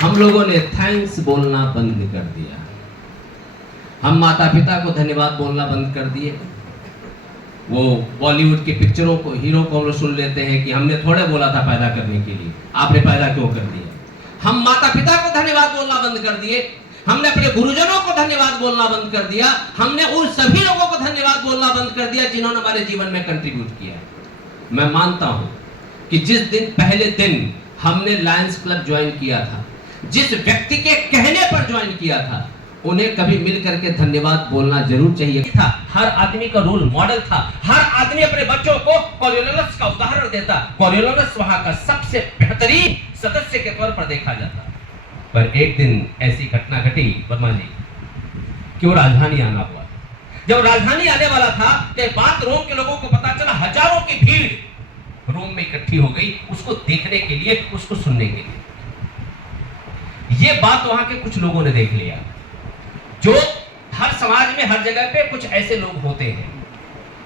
हम लोगों ने थैंक्स बोलना बंद कर दिया। हम माता पिता को धन्यवाद बोलना बंद कर दिए। वो बॉलीवुड की पिक्चरों को, हीरो को हम लोग सुन लेते हैं कि हमने थोड़े बोला था पैदा करने के लिए, आपने पैदा क्यों कर दिया। हम माता पिता को धन्यवाद बोलना बंद कर दिए। हमने अपने गुरुजनों को धन्यवाद बोलना बंद कर दिया। हमने उन सभी लोगों को धन्यवाद बोलना बंद कर दिया जिन्होंने हमारे जीवन में कंट्रीब्यूट किया। मैं मानता हूं कि जिस दिन पहले दिन हमने लायंस क्लब ज्वाइन किया था, जिस व्यक्ति के कहने पर ज्वाइन किया था, उन्हें कभी मिल करके धन्यवाद बोलना जरूर चाहिए था। हर आदमी का रोल मॉडल था। हर आदमी अपने बच्चों को कोरियोलानस का उदाहरण देता। कोरियोलानस वहां का सबसे बेहतरीन सदस्य के तौर पर देखा जाता। पर एक दिन ऐसी घटना घटी वर्मा जी कि वो राजधानी आना हुआ। जब राजधानी आने वाला था तो बात रोम के लोगों को पता चला। हजारों की भीड़ रोम में इकट्ठी हो गई उसको देखने के लिए, उसको सुनने के लिए। ये बात वहां के कुछ लोगों ने देख लिया। जो हर समाज में हर जगह पे कुछ ऐसे लोग होते हैं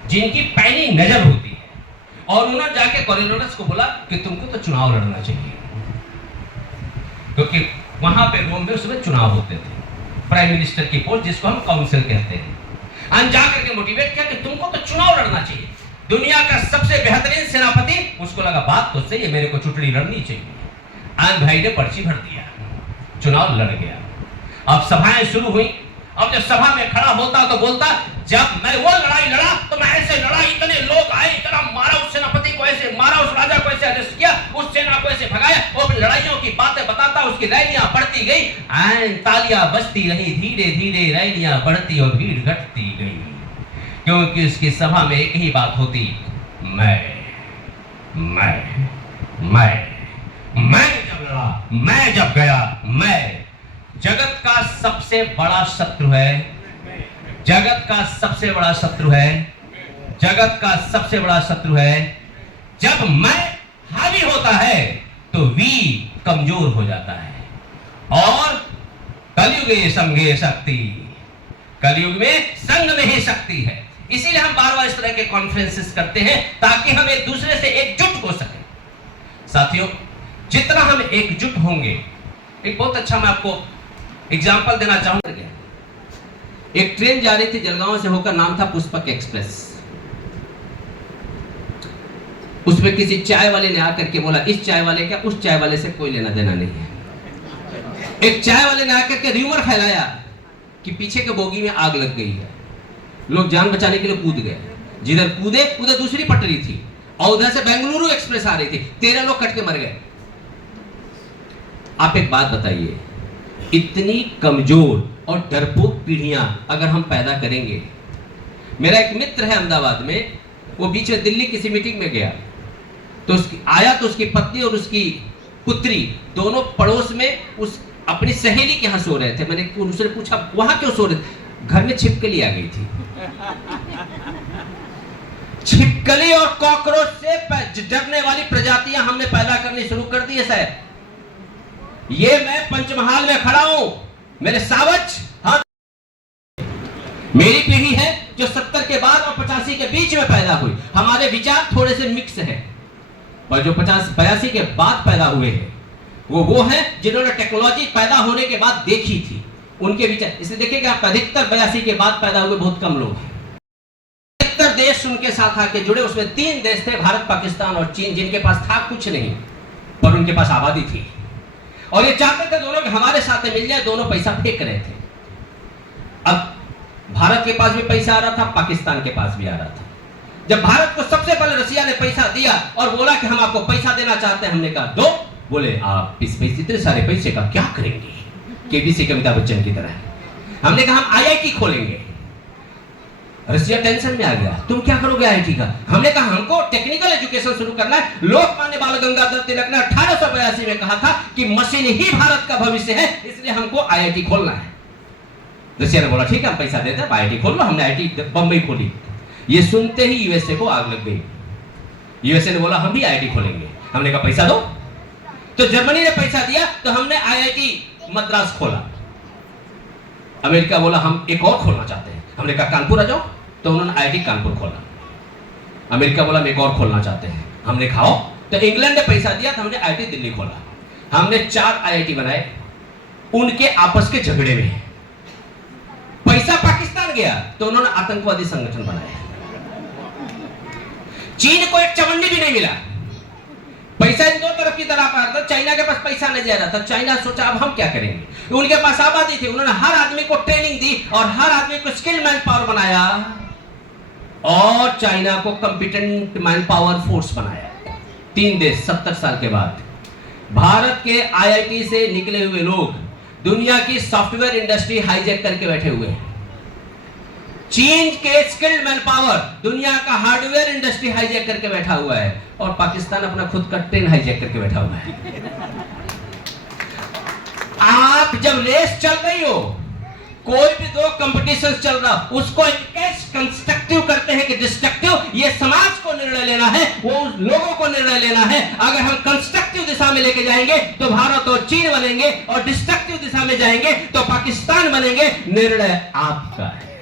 जिनकी पैनी नजर होती है, और उन्होंने जाके कोरियोलानस को बोला कि तुमको तो चुनाव लड़ना चाहिए, क्योंकि वहां पे रोम में उसमें चुनाव होते थे, प्राइम मिनिस्टर की पोस्ट जिसको हम काउंसिल कहते हैं। हम जाकर के मोटिवेट किया कि तुमको तो चुनाव लड़ना चाहिए। दुनिया का सबसे बेहतरीन सेनापति, उसको लगा बात तो सही है, मेरे को चुटड़ी लड़नी चाहिए। आन भाई ने पर्ची भर दिया, चुनाव लड़ गया। अब सभाएं शुरू हुई। अब जब सभा में खड़ा होता तो बोलता, जब मैं वो लड़ाई लड़ा तो मैं ऐसे लड़ा, इतने लोग आए, इतना मारा, उस सेनापति को ऐसे मारा, उस राजा को ऐसे अरेस्ट किया, उस सेना को ऐसे भगाया। वो अपनी लड़ाइयों की बातें बताता, उसकी रैलियां बढ़ती गई, तालियां बजती रही। धीरे धीरे रैलियां बढ़ती और भीड़ घटती गई, क्योंकि उसकी सभा में एक ही बात होती, मैं जब लड़ा, मैं जब गया, मैं। जगत का सबसे बड़ा शत्रु है, जगत का सबसे बड़ा शत्रु है, जगत का सबसे बड़ा शत्रु है। जब मैं हावी होता है तो वी कमजोर हो जाता है। और कलयुग में संगे शक्ति, कलयुग में संग में ही शक्ति है। इसीलिए हम बार बार इस तरह के कॉन्फ्रेंसेस करते हैं ताकि हम एक दूसरे से एकजुट हो सके। साथियों, जितना हम एकजुट होंगे, एक बहुत अच्छा मैं आपको एग्जाम्पल देना चाहूंगा। एक ट्रेन जा रही थी जलगांव से होकर, नाम था पुष्पक एक्सप्रेस। उसमें किसी चाय वाले ने आकर के बोला, इस चाय वाले का उस चाय वाले से कोई लेना देना नहीं है। एक चाय वाले ने आकर के र्यूमर फैलाया कि पीछे के बोगी में आग लग गई है। लोग जान बचाने के लिए कूद गए। जिधर कूदे उधर दूसरी पटरी थी और उधर से बेंगलुरु एक्सप्रेस आ रही थी। 13 लोग कट के मर गए। आप एक बात बताइए, इतनी कमजोर और डरपोक पीढ़ियां अगर हम पैदा करेंगे। मेरा एक मित्र है अहमदाबाद में, वो बीच में दिल्ली किसी मीटिंग में गया तो उसकी पत्नी और उसकी पुत्री दोनों पड़ोस में उस अपनी सहेली के यहां सो रहे थे। मैंने उससे पूछा वहां क्यों सो रहे थे? घर में छिपकली आ गई थी। छिपकली और कॉकरोच से डरने वाली प्रजातियां हमने पैदा करनी शुरू कर दी है शायद। ये मैं पंचमहाल में खड़ा हूं, मेरे सावच, हाँ, मेरी पीढ़ी है जो 70 के बाद और 85 के बीच में पैदा हुई। हमारे विचार थोड़े से मिक्स हैं, और जो 85 के बाद पैदा हुए हैं वो हैं जिन्होंने टेक्नोलॉजी पैदा होने के बाद देखी थी, उनके विचार। इसलिए देखिएगा आप अधिकतर 82 के बाद पैदा हुए बहुत कम लोग हैं। अधिकतर देश उनके साथ आके जुड़े, उसमें 3 देश थे, भारत, पाकिस्तान और चीन, जिनके पास था कुछ नहीं पर उनके पास आबादी थी। और ये चाहते थे दोनों हमारे साथ मिल जाए, दोनों पैसा फेंक रहे थे। अब भारत के पास भी पैसा आ रहा था, पाकिस्तान के पास भी आ रहा था। जब भारत को सबसे पहले रसिया ने पैसा दिया और बोला कि हम आपको पैसा देना चाहते हैं, हमने कहा दो। बोले आप इस पैसे, इतने सारे पैसे का क्या करेंगे? केबीसी के अमिताभ बच्चन की तरह। हमने कहा हम आईआईटी खोलेंगे। रसिया टेंशन में आ गया, तुम क्या करोगे आईआईटी का? हमने कहा हमको टेक्निकल एजुकेशन शुरू करना है। लोकमान्य बाल गंगाधर तिलक ने 1882 में कहा था कि मशीन ही भारत का भविष्य है, इसलिए हमको आईआईटी खोलना है। रसिया ने बोला ठीक है हम पैसा देते हैं, आईआईटी खोल लो। हमने आईआईटी बंबई खोली। ये सुनते ही यूएसए को आग लग गई। यूएसए ने बोला हम भी आईआईटी खोलेंगे। हमने कहा पैसा दो। तो जर्मनी ने पैसा दिया तो हमने आईआईटी मद्रास खोला। अमेरिका बोला हम एक और खोलना चाहते हैं। हमने कहा कानपुर आ जाओ, तो उन्होंने आईआईटी कानपुर खोला। अमेरिका बोला हम एक और खोलना चाहते हैं। हमने कहा तो इंग्लैंड ने पैसा दिया तो हमने आईआईटी दिल्ली खोला। हमने 4 आईआईटी बनाए, उनके आपस के झगड़े में पैसा पाकिस्तान गया तो उन्होंने आतंकवादी संगठन बनाया। चीन को एक चवन्नी भी नहीं मिला, पैसा इन दो तरफ की तरफ आ रहा था। चाइना के पास पैसा नहीं जा रहा था, चाइना सोचा अब हम क्या करेंगे। उनके पास आबादी थी, उन्होंने हर आदमी को ट्रेनिंग दी और हर आदमी को स्किल्ड मैन पावर बनाया और चाइना को कॉम्पिटेंट मैन पावर फोर्स बनाया। 3 देश 70 साल के बाद भारत के आईआईटी से निकले हुए लोग दुनिया की सॉफ्टवेयर इंडस्ट्री हाईजैक करके बैठे हुए हैं। चीन के स्किल्ड मैन पावर दुनिया का हार्डवेयर इंडस्ट्री हाईजैक करके बैठा हुआ है और पाकिस्तान अपना खुद का ट्रेन हाईजैक करके बैठा हुआ है। आप जब रेस चल रही हो, कोई भी 2 कंपटीशन चल रहा, उसको कंस्ट्रक्टिव करते हैं कि डिस्ट्रक्टिव, ये समाज को निर्णय लेना है, वो उस लोगों को निर्णय लेना है। अगर हम कंस्ट्रक्टिव दिशा में लेके जाएंगे तो भारत और चीन बनेंगे और डिस्ट्रक्टिव दिशा में जाएंगे तो पाकिस्तान बनेंगे। निर्णय आपका है।